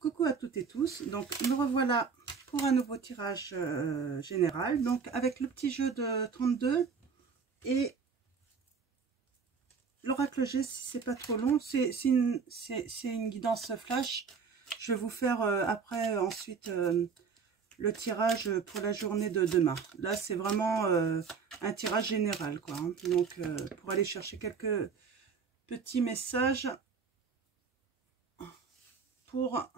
Coucou à toutes et tous, donc nous revoilà pour un nouveau tirage général, donc avec le petit jeu de 32 et l'oracle G si c'est pas trop long, c'est une guidance flash. Je vais vous faire après ensuite le tirage pour la journée de demain. Là c'est vraiment un tirage général quoi, hein. Donc pour aller chercher quelques petits messages pour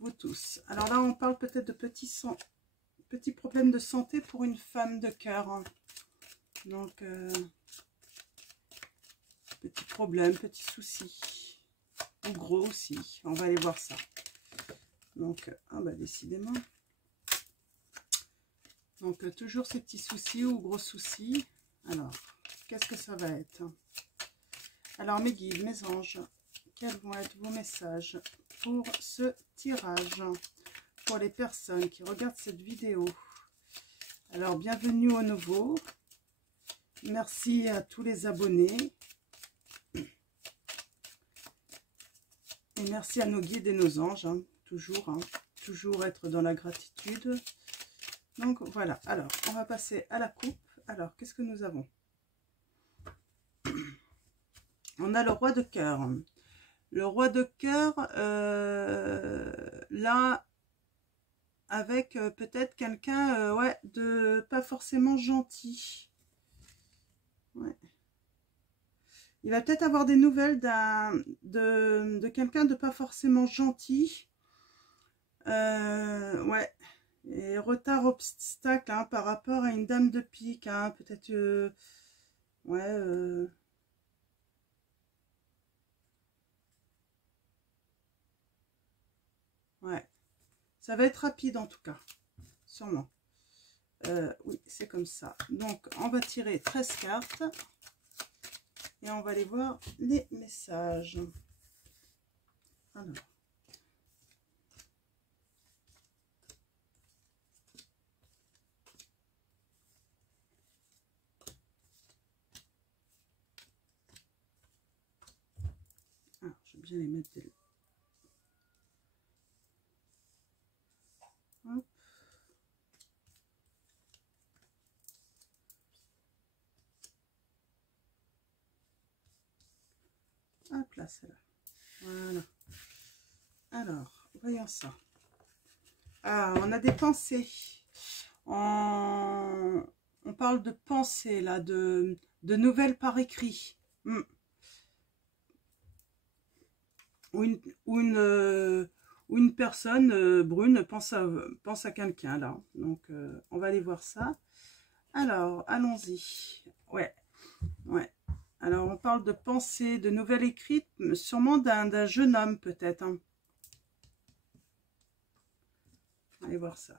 vous tous. Alors là, on parle peut-être de petits problèmes de santé pour une femme de cœur, hein. Donc, petits problèmes, petits soucis, ou gros aussi. On va aller voir ça. Donc, ah bah décidément. Donc, toujours ces petits soucis ou gros soucis. Alors, qu'est-ce que ça va être? Alors, mes guides, mes anges, quels vont être vos messages pour ce tirage, pour les personnes qui regardent cette vidéo? Alors, bienvenue au nouveau. Merci à tous les abonnés. Et merci à nos guides et nos anges, hein, toujours être dans la gratitude. Donc, voilà. Alors, on va passer à la coupe. Alors, qu'est-ce que nous avons? On a le roi de cœur. Le roi de cœur, là, avec peut-être quelqu'un ouais, de pas forcément gentil. Ouais. Il va peut-être avoir des nouvelles de quelqu'un de pas forcément gentil. Ouais. Et retard, obstacle hein, par rapport à une dame de pique. Hein, peut-être... ouais... ouais. Ça va être rapide en tout cas. Sûrement. Oui, c'est comme ça. Donc, on va tirer 13 cartes. Et on va aller voir les messages. Alors. Alors, je vais bien les mettre dès le... Hop. Hop là, c'est là. Voilà. Alors, voyons ça. Ah, on a des pensées. On parle de pensées, là, de nouvelles par écrit. Ou une personne brune pense à quelqu'un, là. Donc, on va aller voir ça. Alors, allons-y. Ouais, ouais. Alors, on parle de pensée, de nouvelles écrites, sûrement d'un jeune homme, peut-être. Hein. Allez voir ça.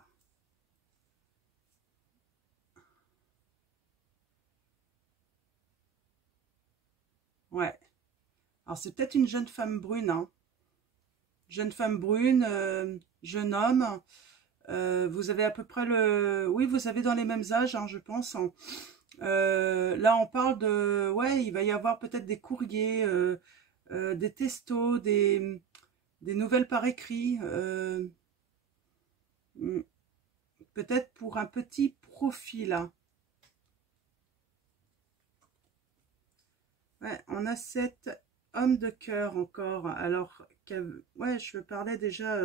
Ouais. Alors, c'est peut-être une jeune femme brune. Hein. Jeune femme brune, jeune homme. Vous avez à peu près le... Oui, vous avez dans les mêmes âges, hein, je pense. Hein. Là, on parle de... Ouais, il va y avoir peut-être des courriers, des textos, des nouvelles par écrit. Peut-être pour un petit profil. Hein. Ouais, on a cet homme de cœur encore. Alors, ouais, je parlais déjà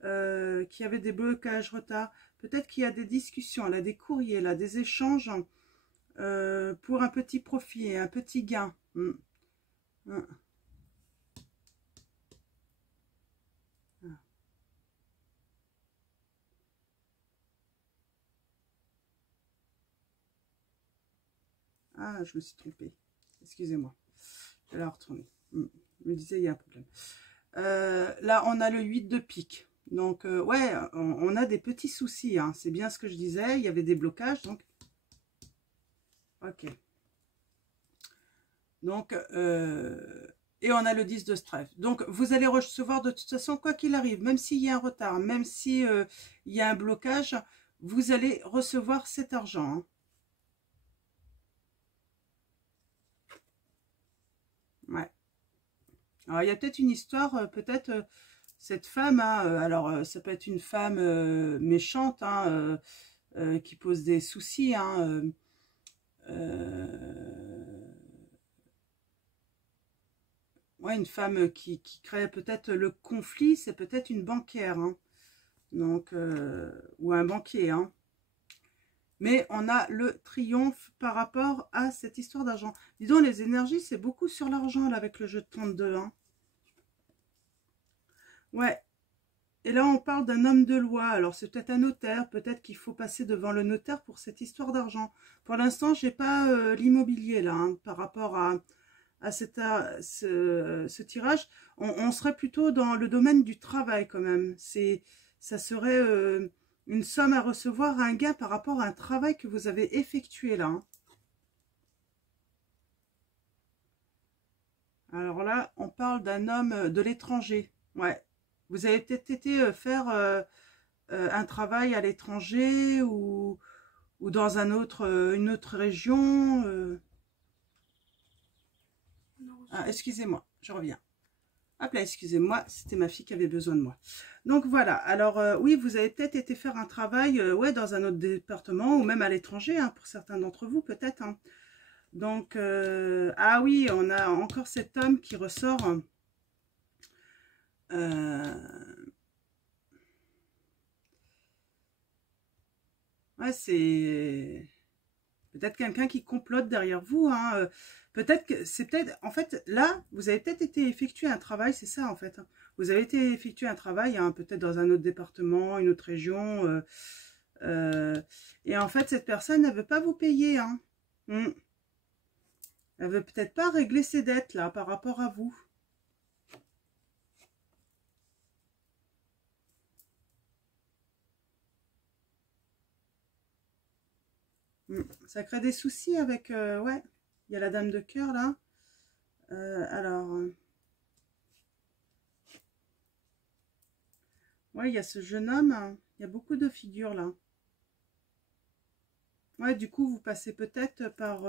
qu'il y avait des blocages, retard. Peut-être qu'il y a des discussions, là, des courriers, là, des échanges pour un petit profit, un petit gain. Ah, je me suis trompée. Excusez-moi. Je vais la retourner. Je me disais, il y a un problème. Là, on a le 8 de pique. Donc, ouais, on a des petits soucis. Hein. C'est bien ce que je disais. Il y avait des blocages. Donc, ok. Donc, et on a le 10 de stress. Donc, vous allez recevoir de toute façon, quoi qu'il arrive, même s'il y a un retard, même si il y a un blocage, vous allez recevoir cet argent. Hein. Ouais. Alors, il y a peut-être une histoire, peut-être cette femme, hein, alors ça peut être une femme méchante, hein, qui pose des soucis, hein, ouais, une femme qui crée peut-être le conflit, c'est peut-être une banquière, hein, donc, ou un banquier, hein. Mais on a le triomphe par rapport à cette histoire d'argent. Dis donc, les énergies, c'est beaucoup sur l'argent, là, avec le jeu de 32, hein. Ouais. Et là, on parle d'un homme de loi. Alors, c'est peut-être un notaire. Peut-être qu'il faut passer devant le notaire pour cette histoire d'argent. Pour l'instant, j'ai pas l'immobilier, là, hein, par rapport à ce tirage. On serait plutôt dans le domaine du travail, quand même. Ça serait une somme à recevoir, un gain par rapport à un travail que vous avez effectué, là, hein. Alors là, on parle d'un homme de l'étranger. Ouais. Vous avez peut-être été faire un travail à l'étranger ou dans une autre région. Ah, excusez-moi, je reviens. Hop là, excusez-moi, c'était ma fille qui avait besoin de moi. Donc voilà, alors oui, vous avez peut-être été faire un travail ouais, dans un autre département ou même à l'étranger, hein, pour certains d'entre vous peut-être, hein. Donc, ah oui, on a encore cet homme qui ressort. Ouais, c'est peut-être quelqu'un qui complote derrière vous, hein. Peut-être que c'est peut-être, en fait, là, vous avez peut-être été effectuer un travail, c'est ça, en fait, hein. Vous avez été effectuer un travail, hein, peut-être dans un autre département, une autre région. Et en fait, cette personne, elle veut pas vous payer, hein. Elle veut peut-être pas régler ses dettes, là, par rapport à vous. Ça crée des soucis avec... ouais, il y a la dame de cœur, là. Alors... ouais, il y a ce jeune homme. Hein. Il y a beaucoup de figures, là. Ouais, du coup, vous passez peut-être par...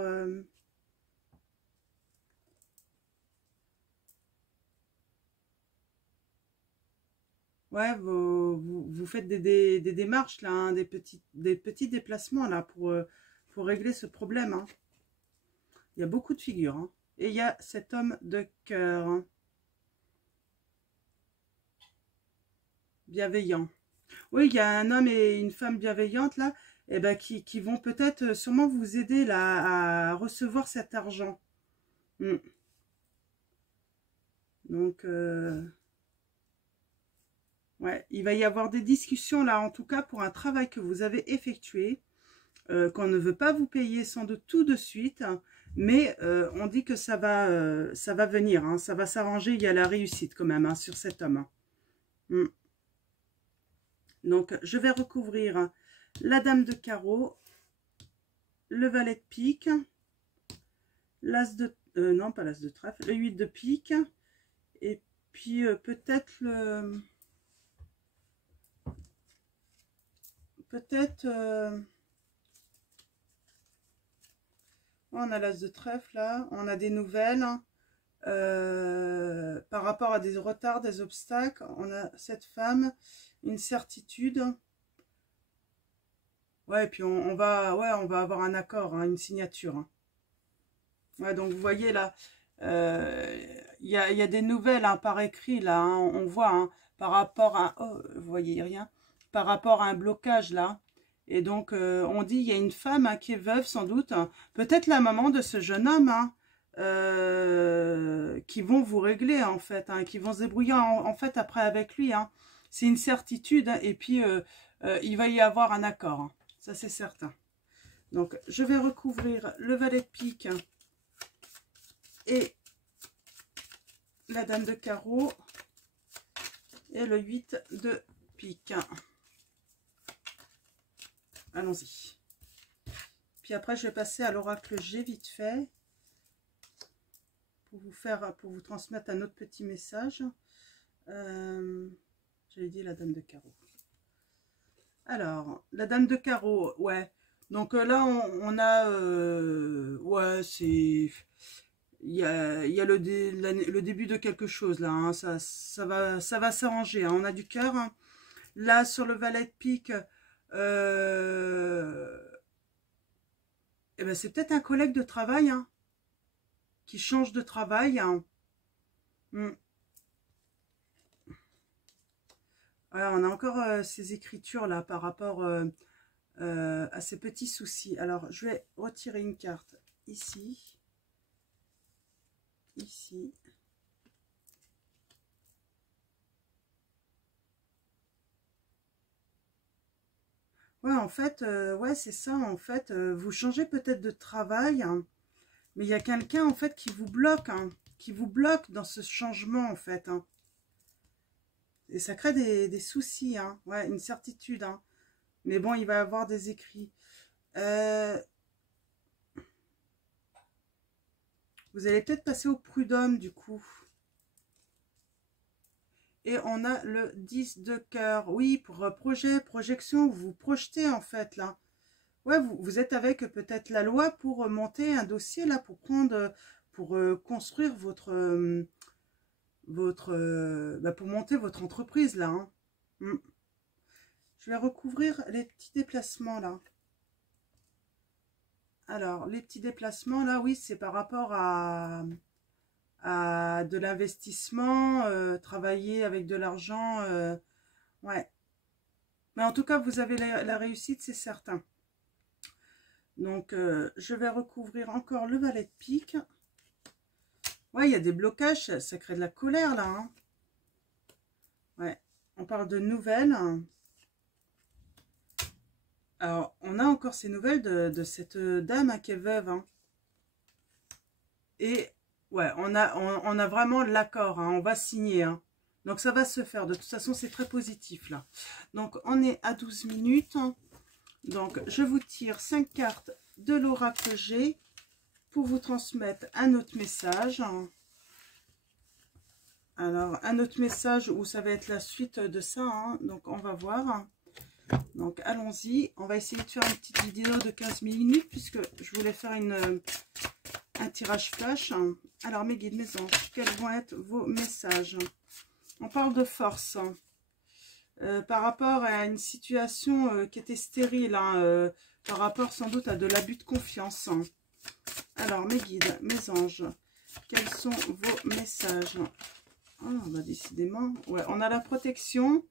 ouais, vous faites des démarches, là, hein, des petits déplacements, là, pour régler ce problème, hein. Il y a beaucoup de figures, hein. Et il y a cet homme de cœur, hein, bienveillant. Oui, il y a un homme et une femme bienveillante, là, et ben, qui vont peut-être sûrement vous aider, là, à recevoir cet argent. Mm. Donc, ouais, il va y avoir des discussions, là, en tout cas, pour un travail que vous avez effectué, qu'on ne veut pas vous payer sans doute tout de suite, hein, mais on dit que ça va venir, hein, ça va s'arranger, il y a la réussite quand même, hein, sur cet homme, hein. Mm. Donc, je vais recouvrir la dame de carreau, le valet de pique, l'as de... non, pas l'as de trèfle, le 8 de pique, et puis peut-être le... Peut-être... on a l'as de trèfle, là, on a des nouvelles, hein. Par rapport à des retards, des obstacles, on a cette femme, une certitude. Ouais, et puis on va, ouais, on va avoir un accord, hein, une signature, hein. Ouais, donc vous voyez là, il y a des nouvelles, hein, par écrit là, hein, on voit, hein, par rapport à, oh, vous voyez rien, par rapport à un blocage là. Et donc on dit il y a une femme, hein, qui est veuve sans doute, hein, peut-être la maman de ce jeune homme, hein, qui vont vous régler en fait, hein, qui vont se débrouiller en fait après avec lui, hein. C'est une certitude, hein, et puis il va y avoir un accord, hein, ça c'est certain. Donc je vais recouvrir le valet de pique et la dame de carreau et le 8 de pique. Allons-y. Puis après, je vais passer à l'oracle G vite fait pour vous transmettre un autre petit message. J'avais dit la dame de carreau. Alors, la dame de carreau, ouais. Donc là, on a... ouais, c'est... il y a le début de quelque chose là, hein. Ça va s'arranger, hein. On a du cœur, hein. Là, sur le valet de pique, eh ben, c'est peut-être un collègue de travail, hein, qui change de travail, hein. Hmm. Voilà, on a encore ces écritures là par rapport à ces petits soucis. Alors, je vais retirer une carte ici, ici. Ouais, en fait, ouais, c'est ça, en fait. Vous changez peut-être de travail, hein, mais il y a quelqu'un, en fait, qui vous bloque, hein, qui vous bloque dans ce changement, en fait, hein. Et ça crée des soucis, hein, ouais, une certitude, hein. Mais bon, il va y avoir des écrits. Vous allez peut-être passer au prud'homme, du coup. Et on a le 10 de cœur. Oui, pour projection, vous vous projetez, en fait, là. Ouais, vous êtes avec peut-être la loi pour monter un dossier, là, pour prendre, pour construire pour monter votre entreprise, là, hein. Mm. Je vais recouvrir les petits déplacements, là. Alors, les petits déplacements, là, oui, c'est par rapport à de l'investissement, travailler avec de l'argent, ouais. Mais en tout cas, vous avez la réussite, c'est certain. Donc, je vais recouvrir encore le valet de pique. Ouais, il y a des blocages, ça crée de la colère, là, hein. Ouais, on parle de nouvelles. Alors, on a encore ces nouvelles de cette dame, hein, qui est veuve, hein. Et, ouais, on a vraiment l'accord, hein, on va signer, hein. Donc, ça va se faire. De toute façon, c'est très positif, là. Donc, on est à 12 minutes. Donc, je vous tire 5 cartes de l'oracle G pour vous transmettre un autre message. Alors, un autre message où ça va être la suite de ça, hein. Donc, on va voir. Donc, allons-y. On va essayer de faire une petite vidéo de 15 minutes puisque je voulais faire un tirage flash. Alors, mes guides, mes anges, quels vont être vos messages? On parle de force. Par rapport à une situation qui était stérile, hein, par rapport sans doute à de l'abus de confiance. Alors, mes guides, mes anges, quels sont vos messages? Ah, bah décidément, ouais, on a la protection,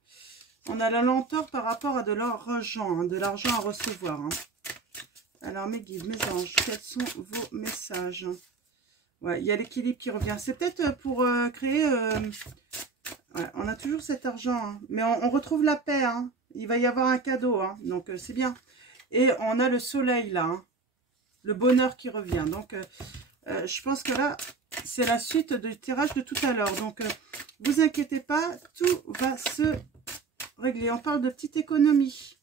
on a la lenteur par rapport à de l'argent, hein, de l'argent à recevoir, hein. Alors, mes guides, mes anges, quels sont vos messages? Ouais, il y a l'équilibre qui revient. C'est peut-être pour créer... ouais, on a toujours cet argent, hein, mais on retrouve la paix, hein. Il va y avoir un cadeau, hein, donc c'est bien. Et on a le soleil, là, hein, le bonheur qui revient. Donc, je pense que là, c'est la suite du tirage de tout à l'heure. Donc, vous inquiétez pas, tout va se régler. On parle de petite économie,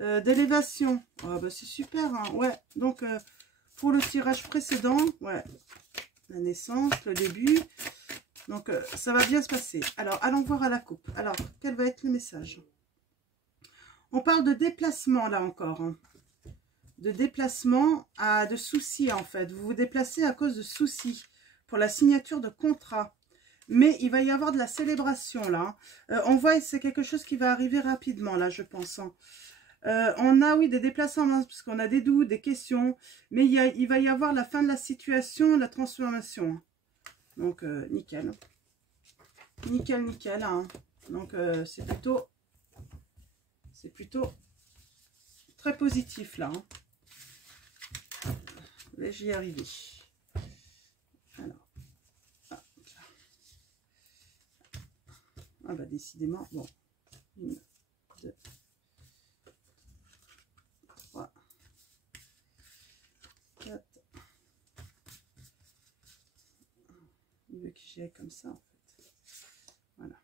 d'élévation. Oh, bah, c'est super, hein. Ouais, donc, pour le tirage précédent, ouais, la naissance, le début. Donc, ça va bien se passer. Alors, allons voir à la coupe. Alors, quel va être le message? On parle de déplacement, là encore, hein. De déplacement à de soucis, en fait. Vous vous déplacez à cause de soucis pour la signature de contrat. Mais il va y avoir de la célébration, là. On voit que c'est quelque chose qui va arriver rapidement, là, je pense, hein. On a, oui, des déplacements, parce qu'on a des doutes, des questions. Mais il va y avoir la fin de la situation, la transformation. Donc, nickel. Nickel, nickel, hein. Donc, c'est plutôt très positif, là, hein. J'y arriver. Alors, ah bah décidément, bon, 1, 2, 3, 4. Il veut que j'y aille comme ça, en fait. Voilà.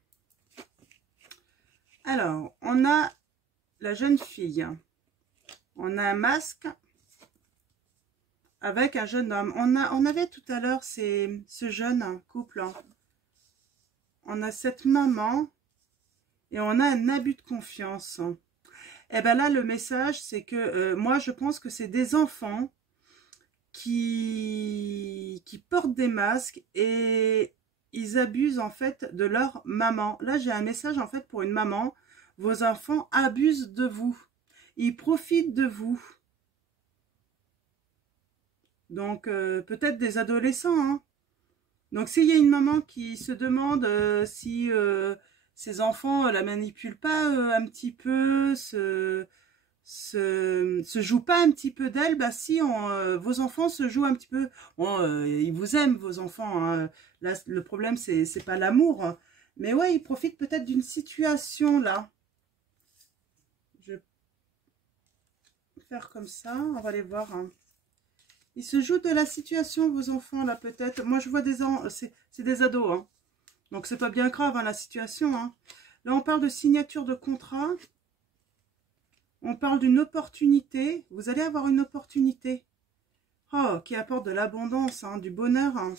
Alors, on a la jeune fille. On a un masque avec un jeune homme. On avait tout à l'heure ce jeune couple, hein. On a cette maman et on a un abus de confiance. Et bien là, le message, c'est que moi, je pense que c'est des enfants qui portent des masques et ils abusent en fait de leur maman. Là, j'ai un message en fait pour une maman. Vos enfants abusent de vous. Ils profitent de vous. Donc, peut-être des adolescents. Hein. Donc, s'il y a une maman qui se demande si ses enfants la manipulent pas un petit peu, se jouent pas un petit peu d'elle, bah si vos enfants se jouent un petit peu. Bon, ils vous aiment, vos enfants. Hein. Là, le problème, c'est pas l'amour. Hein. Mais ouais, ils profitent peut-être d'une situation là. Je vais faire comme ça, on va les voir. Hein. Ils se jouent de la situation, vos enfants, là, peut-être. Moi, je vois c'est des ados, hein. Donc, c'est pas bien grave, hein, la situation, hein. Là, on parle de signature de contrat. On parle d'une opportunité. Vous allez avoir une opportunité. Oh, qui apporte de l'abondance, hein, du bonheur, hein.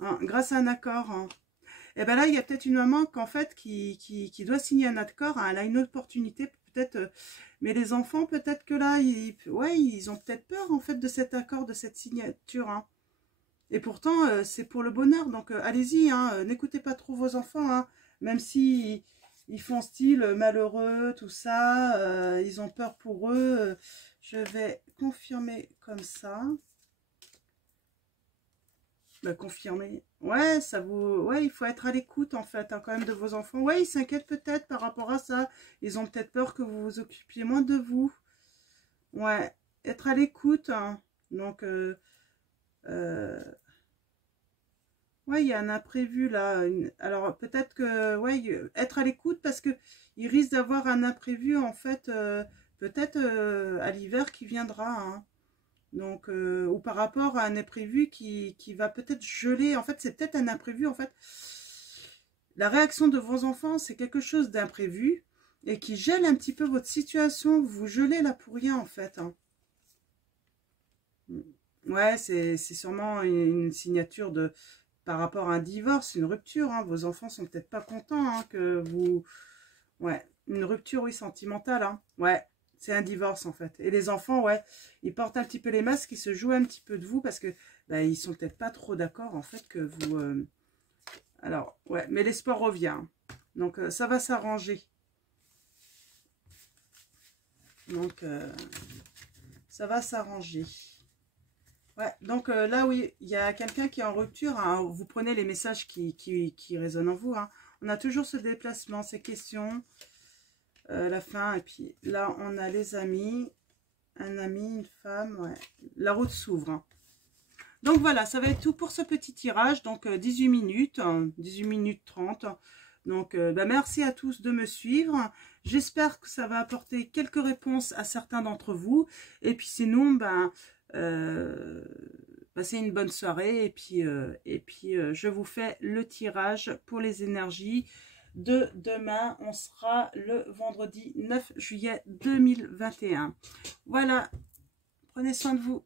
Hein, grâce à un accord, hein. Et bien là, il y a peut-être une maman qu'en fait, qui doit signer un accord. Hein, elle a une opportunité, peut-être... mais les enfants, peut-être que là, ils ont peut-être peur, en fait, de cet accord, de cette signature. Hein. Et pourtant, c'est pour le bonheur. Donc, allez-y, hein, n'écoutez pas trop vos enfants. Hein, même si ils font style malheureux, tout ça. Ils ont peur pour eux. Je vais confirmer comme ça. Bah, confirmer. Ouais, ouais, il faut être à l'écoute, en fait, hein, quand même, de vos enfants. Ouais, ils s'inquiètent peut-être par rapport à ça. Ils ont peut-être peur que vous vous occupiez moins de vous. Ouais, être à l'écoute. Hein. Donc, ouais, il y a un imprévu, là. Alors, peut-être que, ouais, être à l'écoute parce que il risque d'avoir un imprévu, en fait, peut-être à l'hiver qui viendra, hein. Donc, ou par rapport à un imprévu qui va peut-être geler. En fait, c'est peut-être un imprévu. En fait, la réaction de vos enfants, c'est quelque chose d'imprévu et qui gèle un petit peu votre situation. Vous gelez là pour rien, en fait. Hein. Ouais, c'est sûrement une signature par rapport à un divorce, une rupture. Hein. Vos enfants sont peut-être pas contents hein, que vous... Ouais, une rupture, oui, sentimentale. Hein. Ouais. C'est un divorce, en fait. Et les enfants, ouais, ils portent un petit peu les masques, ils se jouent un petit peu de vous parce que bah, ils sont peut-être pas trop d'accord, en fait, que vous... Alors, ouais, mais l'espoir revient. Donc, ça va s'arranger. Donc, ça va s'arranger. Ouais, donc là, oui, il y a quelqu'un qui est en rupture. Hein. Vous prenez les messages qui résonnent en vous. Hein. On a toujours ce déplacement, ces questions... la fin, et puis là on a les amis, un ami, une femme, ouais. La route s'ouvre. Hein. Donc voilà, ça va être tout pour ce petit tirage, donc 18 minutes, 18 minutes 30. Donc bah, merci à tous de me suivre, j'espère que ça va apporter quelques réponses à certains d'entre vous, et puis sinon, ben, passez une bonne soirée, et puis je vous fais le tirage pour les énergies de demain. On sera le vendredi 9 juillet 2021. Voilà, prenez soin de vous.